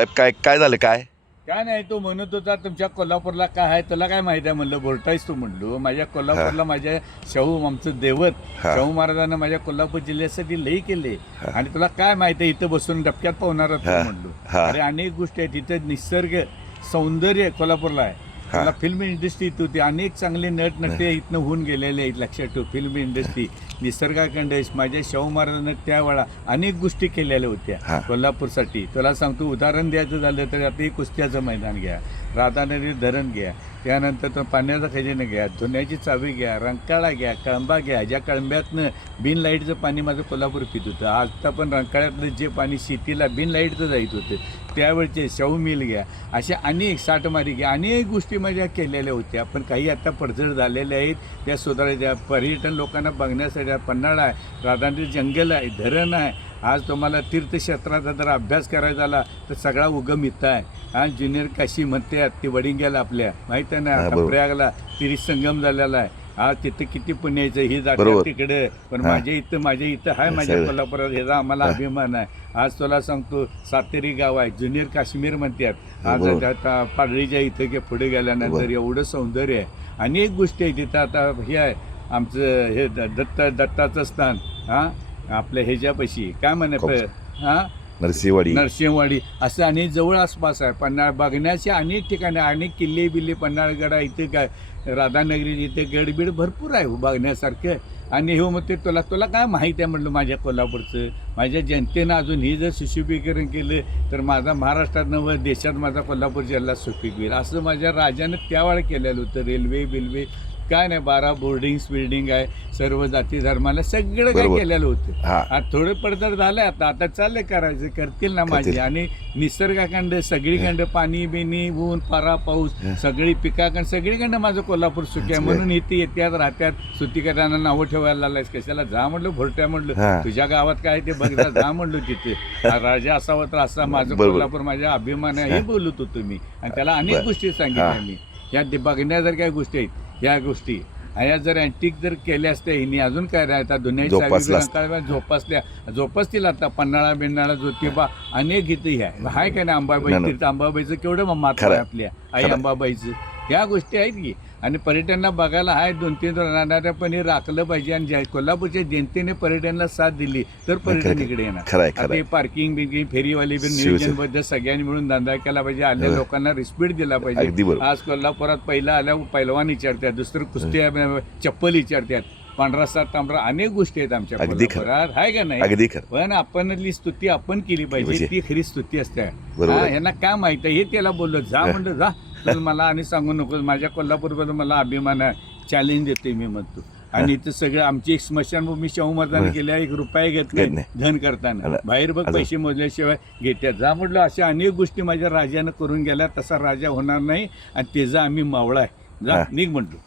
साहेब काय काय झालं काय? काय नाही, तो म्हणत होता तुमच्या कोल्हापूरला काय आहे तुला काय माहिती आहे म्हणलं. बोलतायस तू म्हणलो. माझ्या कोल्हापूरला माझ्या शाहू आमचं दैवत शाहू महाराजांना माझ्या कोल्हापूर जिल्ह्यासाठी लई केले आणि तुला काय माहिती आहे इथं बसून डबक्यात पावणार म्हणलो. अरे अनेक गोष्टी आहेत इथं. निसर्ग सौंदर्य कोल्हापूरला आहे. तुला फिल्म इंडस्ट्री इथं होती. अनेक चांगले नट नटे इथनं होऊन गेलेले आहेत. लक्षात ठेव. फिल्म इंडस्ट्री निसर्गाखंड माझ्या शाहू महाराजांना त्यावेळा अनेक गोष्टी केलेल्या होत्या कोल्हापूरसाठी. तुला सांगतो उदाहरण द्यायचं झालं तर आता एक कुस्त्याचं मैदान घ्या, राधानगरी धरण घ्या, त्यानंतर तो पाण्याचा खजिना घ्या, धुण्याची चावी घ्या, रंकाळा घ्या, कळंबा घ्या. ज्या कळंब्यातनं बिन लाईटचं पाणी माझं कोल्हापूर पित होतं. आता पण रंकाळ्यातलं जे पाणी शेतीला बिन लाईटचं जायत होतं त्यावेळचे शाहू मिल घ्या. अशा अनेक साठमारी घ्या, अनेक गोष्टी माझ्या केलेल्या होत्या. पण काही आता पडझड झालेल्या आहेत त्या सुधारायच्या. पर्यटन लोकांना बघण्यासाठी पन्हाळा आहे, राधानगरी जंगल आहे, धरण आहे. आज तुम्हाला तीर्थक्षेत्राचा जर अभ्यास करायचा झाला तर सगळा उगम इथं आहे. आज ज्युनियर काशी म्हणतात ती वडिंग्याला आपल्या माहीत आहे ना. आता प्रयागला संगम झालेला आहे. आज तिथं किती पुण्याचं ही जातात तिकडे. पण माझ्या इथं आहे. माझ्या कोल्हापुरात ह्याचा आम्हाला अभिमान आहे. आज तुला सांगतो सातेरी गाव आहे, ज्युनियर काश्मीर म्हणतात. आज आता पाडळीच्या इथं पुढे गेल्यानंतर एवढं सौंदर्य आहे. अनेक गोष्टी आहेत तिथं. आता हे आहे आमचं हे दत्ताचं स्थान आपल्या ह्याच्यापाशी काय म्हणा नरसिंहवाडी असं अनेक जवळ आसपास आहे. पन्हाळ बघण्याचे अनेक ठिकाणी, अनेक किल्ले बिल्ले पन्हाळगड इथे काय राधानगरी इथे गडबीड भरपूर आहे बघण्यासारखं. आणि हे मग ते तुला काय माहीत आहे म्हटलं माझ्या कोल्हापूरचं. माझ्या जनतेनं अजून ही जर सुशोभीकरण केलं तर माझा महाराष्ट्रात व देशात माझा कोल्हापूर जिल्हा सुपीक होईल असं माझ्या राजानं त्यावेळेला केलेलं होतं. रेल्वे बिल्वे काय नाही, 12 बोर्डिंग्स बिल्डिंग आहे, सर्व जाती धर्माला सगळं काय केलेलं होतं. आता थोडं पडझड झालंय. आता चाललंय करायचं, करतील ना माझी. आणि निसर्गाखंड सगळीकडं पाणी बिनी ऊन पारा पाऊस सगळी पिकाखंड सगळीकडं माझं कोल्हापूर सुखी आहे. म्हणून इथे येत्यात राहत्यात. सुट्टीकरांना नावं ठेवायला लागलायस कशाला. जा म्हटलं भोरट्या म्हटलं तुझ्या गावात काय ते बघ जा म्हटलं तिथे. राजा असावं तर असा माझं कोल्हापूर माझ्या अभिमान आहे हे बोलत होतो मी. आणि त्याला अनेक गोष्टी सांगितल्या मी. या बघण्यासारख्या गोष्टी आहेत. या गोष्टी ह्या जर अँटिक जर केल्या असत्या हिनी अजून काय राहतात दुनिया जोपासतील. आता पन्हाळा बिन्हाळा ज्योतिबा अनेक इथे ह्या हाय काय ना. अंबाबाई तीर्थ अंबाबाईचं केवढं मात्र आहे आपल्या आई अंबाबाईचं. ह्या गोष्टी आहेत की. आणि पर्यटनाला बघायला आहे 2-3 राहणाऱ्या पण हे राखलं पाहिजे. आणि कोल्हापूरच्या जनतेने पर्यटनाला साथ दिली तर पर्यटन इकडे येणार. ते पार्किंग बिर्किंग फेरीवाली नियोजनबद्ध सगळ्यांनी मिळून धंदा केला पाहिजे. आल्या लोकांना रिस्पेक्ट दिला पाहिजे. आज कोल्हापुरात पहिला आल्या पैलवान विचारतात, दुसरं कुस्ती चप्पल विचारतात, पांढरा सात तांबरा अनेक गोष्टी आहेत आमच्या कोल्हापुरात आहे का नाही. पण आपणली स्तुती आपण केली पाहिजे. ती खरी स्तुती असते. ह्यांना काय माहित आहे हे त्याला बोललो जा म्हणलं जा मला आणि सांगू नको. माझ्या कोल्हापूरबद्दल मला अभिमान आहे. चॅलेंज देते मी म्हणतो. आणि इथं सगळं आमची एक स्मशानभूमी शाहू महाराजांनी केल्या. 1 रुपया घेत नाही धन करताना. बाहेर बघ पैसे मोजल्याशिवाय घेतात. जा म्हटलं अशा अनेक गोष्टी माझ्या राजानं करून गेल्या. तसा राजा होणार नाही आणि त्याचा आम्ही मावळा आहे. जा निघ म्हटलो.